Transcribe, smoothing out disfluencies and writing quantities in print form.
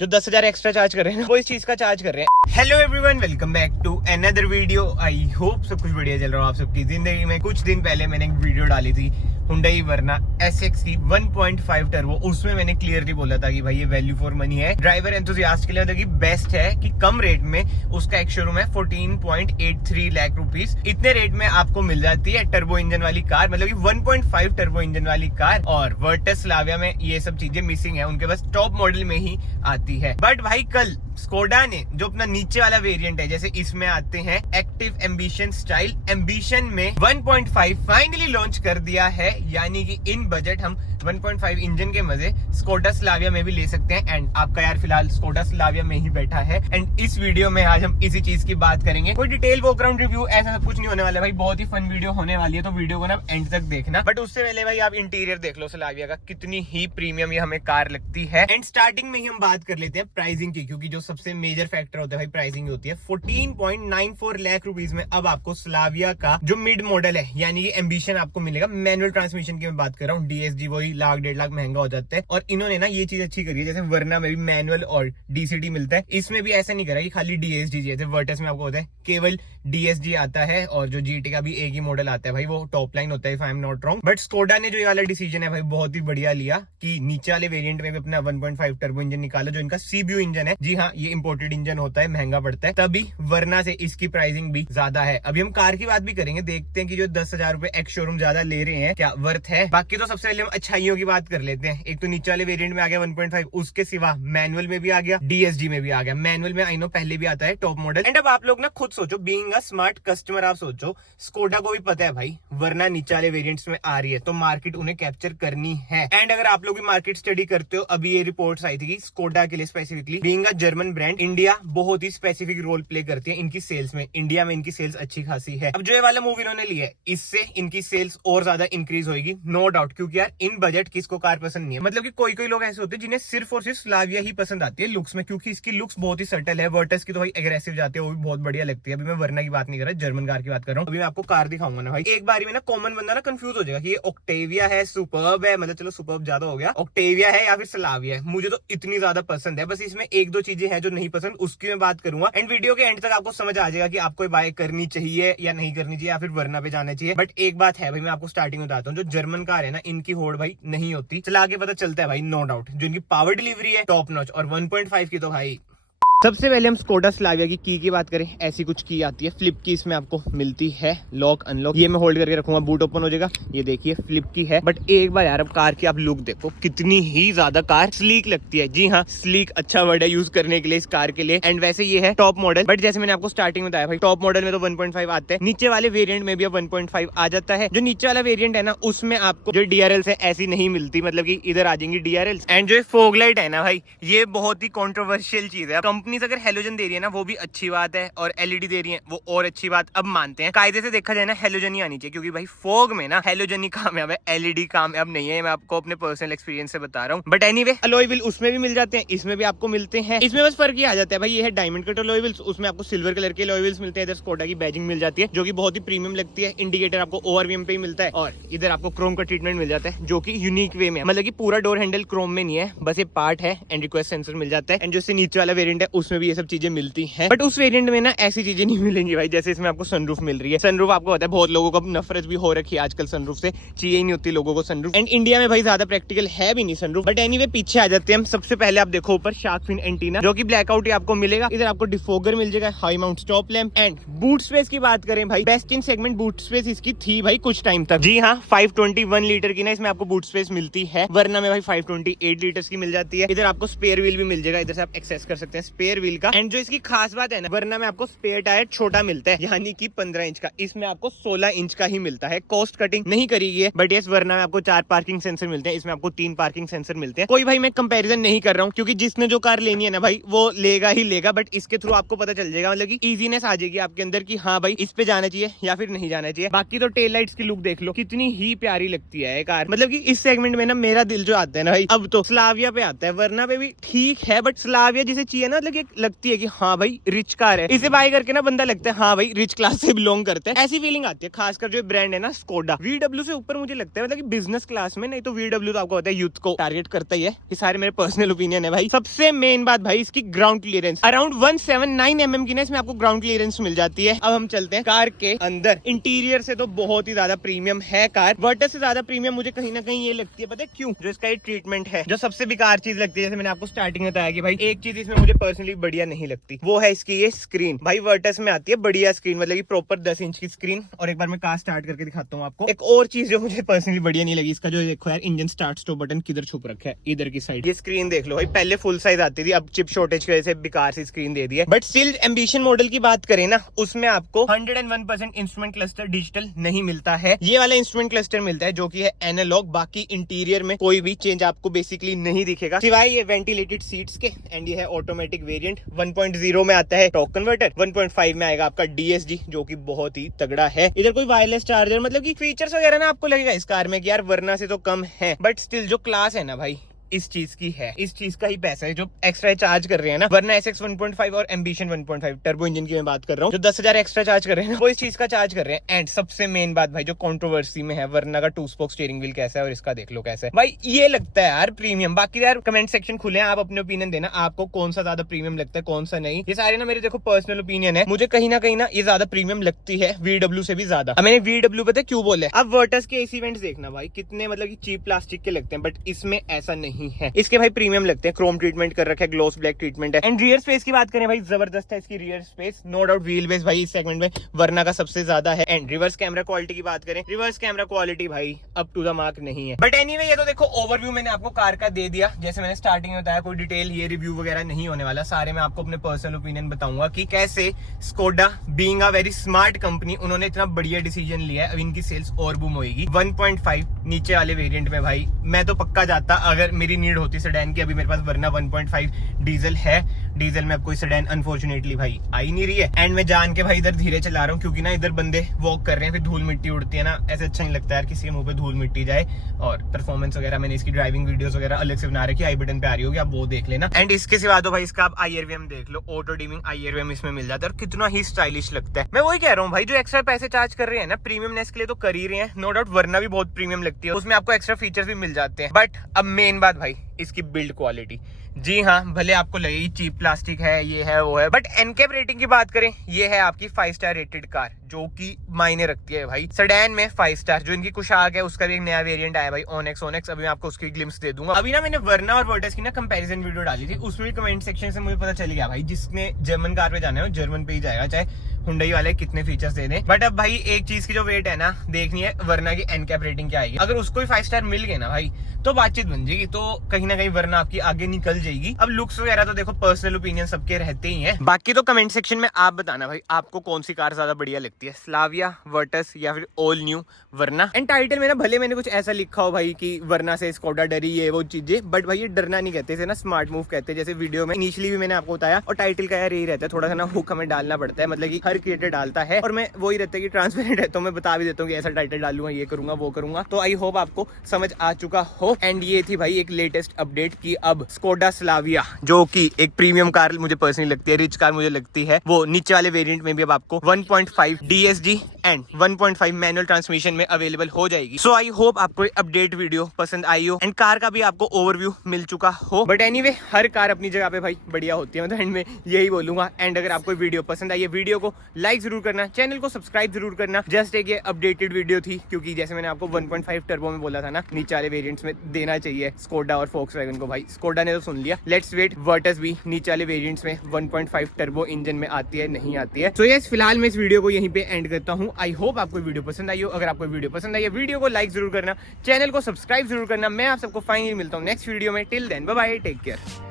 जो 10,000 extra charge कर रहे हैं वो इस चीज का चार्ज कर रहे हैं। Hello everyone, welcome back to another video. I hope सब कुछ बढ़िया चल रहा हो आप सबकी जिंदगी में। कुछ दिन पहले मैंने एक वीडियो डाली थी Hyundai Verna SX की 1.5 टर्बो। उसमें मैंने क्लियरली बोला था कि भाई ये वैल्यू फॉर मनी है, ड्राइवर एंथुसियास्ट के लिए मतलब कि बेस्ट है कि कम रेट में उसका एक शोरूम है 14.83 लाख रुपीस। इतने रेट में आपको मिल जाती है टर्बो इंजन वाली कार, मतलब कि 1.5 टर्बो इंजन वाली कार। और वर्टस स्लाविया में ये सब चीजें मिसिंग है, उनके पास टॉप मॉडल में ही आती है। बट भाई कल स्कोडा ने जो अपना नीचे वाला वेरिएंट है, जैसे इसमें आते हैं एक्टिव एम्बिशन स्टाइल, एम्बिशन में 1.5 फाइनली लॉन्च कर दिया है। यानी कि इन बजट हम 1.5 इंजन के मजे स्कोडा स्लाविया में भी ले सकते हैं। एंड आपका यार फिलहाल स्कोडा स्लाविया में ही बैठा है। एंड इस वीडियो में आज हम इसी चीज की बात करेंगे। कोई डिटेल वॉकअराउंड रिव्यू ऐसा सब कुछ नहीं होने वाला भाई, बहुत ही फन वीडियो होने वाली है, तो वीडियो को ना एंड तक देखना। बट उससे पहले भाई आप इंटीरियर देख लो स्लाविया का, कितनी ही प्रीमियम ये हमें कार लगती है। एंड स्टार्टिंग में ही हम बात कर लेते हैं प्राइसिंग की, क्योंकि जो सबसे मेजर फैक्टर होता है भाई प्राइसिंग होती है। 14.94 लाख रुपीज में अब आपको स्लाविया का जो मिड मॉडल है यानी कि एम्बिशन आपको मिलेगा। मैनुअल ट्रांसमिशन की मैं बात कर रहा हूँ, DSG वही लाख 1.5 लाख महंगा हो जाता है। और इन्होंने ना ये चीज अच्छी करी है, जैसे वर्ना में भी मैनुअल और DCT मिलता है, इसमें भी ऐसा नहीं करा कि खाली DSG। जैसे वर्टस में आपको होता है केवल DSG आता है, और जो GT का भी एक ही मॉडल आता है भाई, वो टॉप लाइन होता है if I am not wrong. But Skoda ने जो ये वाला डिसीजन है भाई बहुत ही बढ़िया लिया कि नीचे वाले वेरिएंट में भी अपना 1.5 टर्बो इंजन निकाला, जो इनका CBU इंजन है। जी हाँ, ये इंपोर्टेड इंजन होता है, महंगा पड़ता है, तभी वर्ना से इसकी प्राइसिंग भी ज्यादा है। अभी हम कार की बात भी करेंगे, देखते हैं कि जो 10,000 रुपए एक्स शोरूम ज्यादा ले रहे हैं क्या वर्थ है। बाकी तो सबसे पहले हम अच्छाइयों की बात कर लेते हैं। एक तो नीचे वाले वेरिएंट में आ गया 1.5, उसके सिवा मैनुअल में भी आ गया, DSG में भी आ गया। मैनुअल में आई नो पहले भी आता है टॉप मॉडल। एंड अब आप लोग ना खुद सोचो, बीइंग अ स्मार्ट कस्टमर, आप सोचो स्कोडा को भी पता है भाई वर्ना नीचे वाले वेरिएंट्स में आ रही है, तो मार्केट उन्हें कैप्चर करनी है। एंड अगर आप लोग भी मार्केट स्टडी करते हो, अभी ये रिपोर्ट्स आई थी कि स्कोडा के लिए specifically, being a German brand, India बहुत ही स्पेसिफिक रोल प्ले करती है इनकी सेल्स में। इंडिया में इनकी सेल्स अच्छी खासी है। अब जो ये वाला मूव इन्होंने लिया है, इससे इनकी सेल्स और ज्यादा इंक्रीज होगी, नो डाउट। क्योंकि यार इन बजट किसको कार पसंद नहीं है, मतलब कि कोई कोई लोग ऐसे होते हैं जिन्हें सिर्फ और सिर्फ स्लाविया ही पसंद आती है लुक्स में, क्योंकि इसकी लुक्स बहुत ही सटल है। वर्टस की तो भाई एग्रेसिव जाती है, वो भी बहुत बढ़िया लगती है। अभी मैं वर्ना की बात नहीं कर रहा, जर्मन कार की बात कर रहा हूँ। अभी मैं आपको कार दिखाऊंगा ना भाई, एक बारी में ना कॉमन बंदा ना कंफ्यूज हो जाएगा कि ये ऑक्टेविया है, सुपर्ब है, मतलब चलो सुपर्ब ज्यादा हो गया, ऑक्टेविया है या फिर स्लाविया है। मुझे तो इतनी ज्यादा पसंद है, बस इसमें एक दो चीजें हैं जो नहीं पसंद, उसकी मैं बात करूंगा। एंड वीडियो के एंड तक आपको समझ आ जाएगा कि आपको बाय करनी चाहिए या नहीं करनी चाहिए, या फिर वर्ना पे जाना चाहिए। बट एक बात है भाई, मैं आपको स्टार्टिंग बताता हूँ, जो जर्मन कार है ना, इनकी होड़ भाई नहीं होती, चला आगे पता चलता है भाई, नो डाउट। जो इनकी पावर डिलीवरी है टॉप नॉच, और 1.5 की तो भाई। सबसे पहले हम स्कोडा स्लाविया की बात करें, ऐसी कुछ की आती है, फ्लिप की इसमें आपको मिलती है, लॉक अनलॉक। ये मैं होल्ड करके रखूंगा, बूट ओपन हो जाएगा। ये देखिए फ्लिप की है। बट एक बार यार अब कार की आप लुक देखो, कितनी ही ज्यादा कार स्लीक लगती है। जी हाँ, स्लीक अच्छा वर्ड है यूज करने के लिए इस कार के लिए। एंड वैसे ये है टॉप मॉडल, बट जैसे मैंने आपको स्टार्टिंग में बताया भाई, टॉप मॉडल में तो 1.5 आता है, नीचे वाले वेरियंट में भी अब 1.5 आ जाता है। जो नीचे वाला वेरियंट है ना, उसमें आपको जो DRLs है ऐसी नहीं मिलती, मतलब कि इधर आ जाएंगी DRLs। एंड जो फॉग लाइट है ना भाई, ये बहुत ही कॉन्ट्रोवर्शियल चीज है। कंपनी अगर हेलोजन दे रही है ना, वो भी अच्छी बात है, और LED दे रही है वो और अच्छी बात। अब मानते हैं कायदे से देखा जाए ना, हेलोजन ही आनी चाहिए, क्योंकि भाई फॉग में ना हेलोजन ही कामयाब है, LED कामयाब नहीं है। मैं आपको अपने पर्सनल एक्सपीरियंस से बता रहा हूँ। बट एनीवे, अलॉय व्हील उसमें भी मिल जाते हैं, इसमें भी आपको मिलते हैं। इसमें बस फर्क ये आ जाता है भाई, ये है डायमंड कट अलॉय व्हील्स, उसमें आपको सिल्वर कलर के अलॉय व्हील्स मिलते हैं। इधर स्कोडा की बैजिंग मिल जाती है, जो कि बहुत ही प्रीमियम लगती है। इंडिकेटर आपको ORVM पे ही मिलता है, और इधर आपको क्रोम का ट्रीटमेंट मिल जाता है, जो कि यूनिक वे में, मतलब कि पूरा डोर हैंडल क्रोम में नहीं है, बस ये पार्ट है। एंड रिक्वेस्ट सेंसर मिल जाता है। एंड जो नीचे वाला वेरिएंट है उसमें भी ये सब चीजें मिलती है। बट उस वेरिएंट में ना ऐसी चीजें नहीं मिलेंगी भाई, जैसे इसमें आपको सनरूफ मिल रही है। सनरूफ आपको पता है बहुत लोगों को नफरत भी हो रखी है आजकल सनरूफ से, चाहिए ही नहीं होती लोगों को सनरूफ। एंड इंडिया में भाई ज्यादा प्रैक्टिकल है भी नहीं सनरूफ। बट एनीवे, पीछे आ जाते हैं हम। सबसे पहले आप देखो ऊपर शार्क फिन एंटीना, जो कि ब्लैकआउट ही आपको मिलेगा। इधर आपको डिफोगर मिल जाएगा, high mount stop lamp. And boot space की बात करें भाई, best in segment boot space इसकी थी भाई कुछ टाइम तक। जी हाँ, 521 लीटर की ना इसमें आपको बूट स्पेस मिलती है। वरना में भाई 528 लीटर की मिल जाती है। इधर आपको स्पेयर व्हील भी मिल जाएगा, इधर से आप एक्सेस कर सकते हैं स्पेयर व्हील का। एंड जो इसकी खास बात है ना, वरना में आपको स्पेयर टायर छोटा मिलता है, यानी कि 15 इंच का, इसमें आपको 16 इंच का ही मिलता है। कॉस्ट कटिंग नहीं करी है, बट यस, वरना में आपको 4 पार्किंग सेंसर मिलते हैं, इसमें आपको 3 पार्किंग सेंसर मिलते हैं। कोई भाई मैं कंपैरिजन नहीं कर रहा हूँ, क्योंकि जिसने जो कार लेनी है ना भाई, वो लेगा ही लेगा। बट इसके थ्रू आपको पता चल जाएगा, मतलब कि इजीनेस आ जाएगी आपके अंदर कि हाँ भाई इस पे जाना चाहिए या फिर नहीं जाना चाहिए। बाकी तो टेल लाइट्स की लुक देख लो, कितनी ही प्यारी लगती है कार। मतलब कि इस सेगमेंट में ना मेरा दिल जो आता है ना भाई, अब तो स्लाविया पे आता है। वरना पे भी ठीक है, बट स्लाविया जिसे चाहिए ना, मतलब एक लगती है कि हाँ भाई रिच कार है, इसे बाय करके ना बंदा लगता है हाँ भाई रिच क्लास से बिलोंग करता है, ऐसी फीलिंग आती है। खासकर जो ब्रांड है ना स्कोडा, VW से ऊपर मुझे लगता है मतलब कि बिजनेस क्लास में, नहीं तो VW तो आपको पता है यूथ को टारगेट करता ही है। ये सारे मेरे पर्सनल ओपिनियन है भाई। सबसे मेन बात भाई इसकी ग्राउंड क्लियरेंस, अराउंड 179 mm की ना इसमें आपको ग्राउंड क्लियरेंस मिल जाती है। अब हम चलते हैं कार के अंदर। इंटीरियर से तो बहुत ही ज्यादा प्रीमियम है कार, वर्टस से ज्यादा प्रीमियम मुझे कहीं ना कहीं ये लगती है, पता है क्यों? जो इसका ये ट्रीटमेंट है, जो सबसे बेकार चीज लगती है, जैसे मैंने आपको स्टार्टिंग में बताया कि भाई एक चीज इसमें मुझे पर्सनली बढ़िया नहीं लगती, वो है इसकी ये स्क्रीन। भाई वर्टस में आती है बढ़िया स्क्रीन, मतलब कि प्रॉपर 10 इंच की स्क्रीन। और एक बार मैं कार स्टार्ट करके दिखाता हूँ आपको। एक और चीज जो मुझे पर्सनली बढ़िया नहीं लगी, इसका जो देखो यार इंजन स्टार्ट स्टॉप बटन किधर छुप रखा है, इधर की साइड। ये स्क्रीन देख लो भाई, पहले फुल साइज आती थी, अब चिप शॉर्टेज की वजह से बेकार सी स्क्रीन दे दी है। बट स्टिल एम्बिशन मॉडल की बात करें ना, उसमें आपको 101% इंस्ट्रूमेंट क्लस्टर डिजिटल नहीं मिलता है। ये वाला इंस्ट्रूमेंट क्लस्टर मिलता है जो कि है एनालॉग। बाकी इंटीरियर में कोई भी चेंज आपको बेसिकली नहीं दिखेगा, सिवाय ये वेंटिलेटेड सीट्स के। एंड ये है ऑटोमेटिक वेरिएंट। 1.0 में आता है टॉर्क कन्वर्टर, 1.5 में आएगा आपका DSG जो कि बहुत ही तगड़ा है। इधर कोई वायरलेस चार्जर, मतलब कि फीचर्स वगैरह ना आपको लगेगा इस कार में कि यार वरना से तो कम है, बट स्टिल जो क्लास है ना भाई इस चीज की है, इस चीज का ही पैसा है जो एक्स्ट्रा चार्ज कर रहे हैं ना। वरना SX 1.5 और एम्बिशन 1.5 टर्बो इंजन की मैं बात कर रहा हूँ, जो 10,000 एक्स्ट्रा चार्ज कर रहे हैं ना, वो इस चीज का चार्ज कर रहे हैं। एंड सबसे मेन बात भाई जो कंट्रोवर्सी में है, वरना का 2 स्पोक स्टीयरिंग व्हील कैसा है और इसका देख लो कैसा है भाई। ये लगता है यार प्रीमियम। बाकी यार कमेंट सेक्शन खुले हैं, आप अपने ओपिनियन देना, आपको कौन सा ज्यादा प्रीमियम लगता है कौन सा नहीं। ये सारे ना मेरे देखो पर्सनल ओपिनियन है, मुझे कहीं ना ये ज्यादा प्रीमियम लगती है VW से भी ज्यादा। अब मैंने VW पता है क्यों बोले, अब वर्टस के एसी वेंट्स देखना भाई कितने मतलब की चीप प्लास्टिक के लगते हैं, बट इसमें ऐसा नहीं है। इसके भाई प्रीमियम लगते हैं, क्रोम ट्रीटमेंट कर रखा है, ग्लॉस ब्लैक ट्रीटमेंट है। एंड रियर स्पेस की बात करें भाई जबरदस्त है इसकी rear space, no doubt. Wheel base भाई इस सेगमेंट में वरना का सबसे ज्यादा है। एंड रिवर्स कैमरा क्वालिटी की बात करें, रिवर्स कैमरा क्वालिटी भाई अप टू द मार्क नहीं है। बट एनीवे ये तो देखो ओवरव्यू मैंने आपको कार का दे दिया। जैसे मैंने स्टार्टिंग में बताया, कोई डिटेल ये रिव्यू वगैरह नहीं होने वाला, सारे मैं आपको अपने पर्सनल ओपिनियन बताऊंगा कि कैसे Skoda being a very smart company, उन्होंने इतना बढ़िया डिसीजन लिया है। अब इनकी सेल्स और बूम होगी। 1.5 नीचे वाले वेरिएंट में भाई मैं तो पक्का जाता, अगर मेरी नीड होती सेडान की। अभी मेरे पास वरना 1.5 डीजल है, डीजल में अब कोई सेडान अनफॉर्चुनेटली भाई आ ही नहीं रही है। एंड मैं जान के भाई इधर धीरे चला रहा हूँ, क्योंकि ना इधर बंदे वॉक कर रहे हैं, फिर धूल मिट्टी उड़ती है ना, ऐसे अच्छा नहीं लगता यार किसी के मुंह पे धूल मिट्टी जाए। और परफॉर्मेंस वगैरह मैंने इसकी ड्राइविंग वीडियोस वगैरह अलग से बना रखी है, आई बटन पे आ रही होगी, आप वो देख लेना। एंड इसके सिवा तो भाई इसका आप IRVM देख लो, ऑटो डिमिंग IRVM इसमें मिल जाता है और कितना ही स्टाइलिश लगता है। मैं वही कह रहा हूँ भाई, जो एक्स्ट्रा पैसे चार्ज कर रहे हैं ना प्रीमियमनेस के लिए तो कर ही रहे हैं, नो डाउट। वरना भी बहुत प्रीमियम लगती है, उसमें आपको एक्स्ट्रा फीचर्स भी मिल जाते हैं। बट अब मेन बात भाई इसकी बिल्ड क्वालिटी। जी हाँ, भले आपको लगेगी चीप प्लास्टिक है, ये है वो है, बट एनकैप रेटिंग की बात करें, ये है आपकी 5 स्टार रेटेड कार, जो कि मायने रखती है भाई। सेडान में 5 स्टार। जो इनकी कुशाक है उसका भी एक नया वेरिएंट आया भाई, ओनेक्स। अभी मैं आपको उसकी ग्लिम्स दे दूंगा। अभी ना मैंने वरना और वर्टस की ना कंपैरिजन वीडियो डाली थी, उसमें भी कमेंट सेक्शन से मुझे पता चल गया भाई, जिसने जर्मन कार पे जाना है वो जर्मन पे ही जाएगा, चाहे हुंडई वाले कितने फीचर्स दे दें। बट अब भाई एक चीज की जो वेट है ना देखनी है, वरना की एनकैप रेटिंग क्या आएगी। अगर उसको भी 5 स्टार मिल गए ना भाई तो बातचीत बन जाएगी, तो कहीं ना कहीं वरना आपकी आगे निकल जाएगी। अब लुक्स वगैरह तो देखो पर्सनल ओपिनियन सबके रहते ही हैं, बाकी तो कमेंट सेक्शन में आप बताना भाई आपको कौन सी कार ज्यादा बढ़िया लगती है, स्लाविया, वर्टस या फिर ऑल न्यू वरना। एंड टाइटल में ना भले मैंने कुछ ऐसा लिखा हो भाई कि वरना से स्कोडा डरी ये वो चीजें, बट भाई ये डरना नहीं कहते, इसे ना स्मार्ट मूव कहते हैं। जैसे वीडियो में इनिशियली भी मैंने आपको बताया, और टाइटल का यार यही रहता है, थोड़ा सा ना हुक हमें डालना पड़ता है, मतलब कि हर क्रिएटर डालता है और मैं वही रहता है कि ट्रांसपेरेंट है, तो मैं बता भी देता हूँ कि ऐसा टाइटल डालूंगा, ये करूंगा वो करूंगा। तो आई होप आपको समझ आ चुका हो। एंड ये थी भाई एक लेटेस्ट अपडेट की अब स्कोडा स्लाविया, जो कि एक प्रीमियम कार मुझे पर्सनली लगती है, रिच कार मुझे लगती है, वो नीचे वाले वेरिएंट में भी अब आपको 1.5 DSG एंड 1.5 मैनुअल ट्रांसमिशन में अवेलेबल हो जाएगी। सो आई होप आपको अपडेट वीडियो पसंद आई हो एंड कार का भी आपको ओवरव्यू मिल चुका हो। बट एनीवे हर कार अपनी जगह पे भाई बढ़िया होती है, मतलब एंड में यही बोलूंगा। एंड अगर आपको वीडियो पसंद आई है, वीडियो को लाइक जरूर करना, चैनल को सब्सक्राइब जरूर करना। जस्ट एक ये अपडेटेड वीडियो थी, क्योंकि जैसे मैंने आपको 1.5 टर्बो में बोला था ना, नीचे वाले वेरिएंट्स में देना चाहिए स्कोडा और फोक्सवैगन को। भाई स्कोडा ने तो सुन लिया, लेट्स वेट वर्टस भी नीचे वाले वेरिएंट्स में 1.5 टर्बो इंजन में आती है नहीं आती है। सो यस फिलहाल मैं इस वीडियो को यहीं पे एंड करता हूँ। आई होप आपको वीडियो पसंद आई हो। अगर आपको वीडियो पसंद आई है, वीडियो को लाइक जरूर करना, चैनल को सब्सक्राइब जरूर करना। मैं आप सबको फाइनली मिलता हूँ नेक्स्ट वीडियो में। Till then bye bye, take care.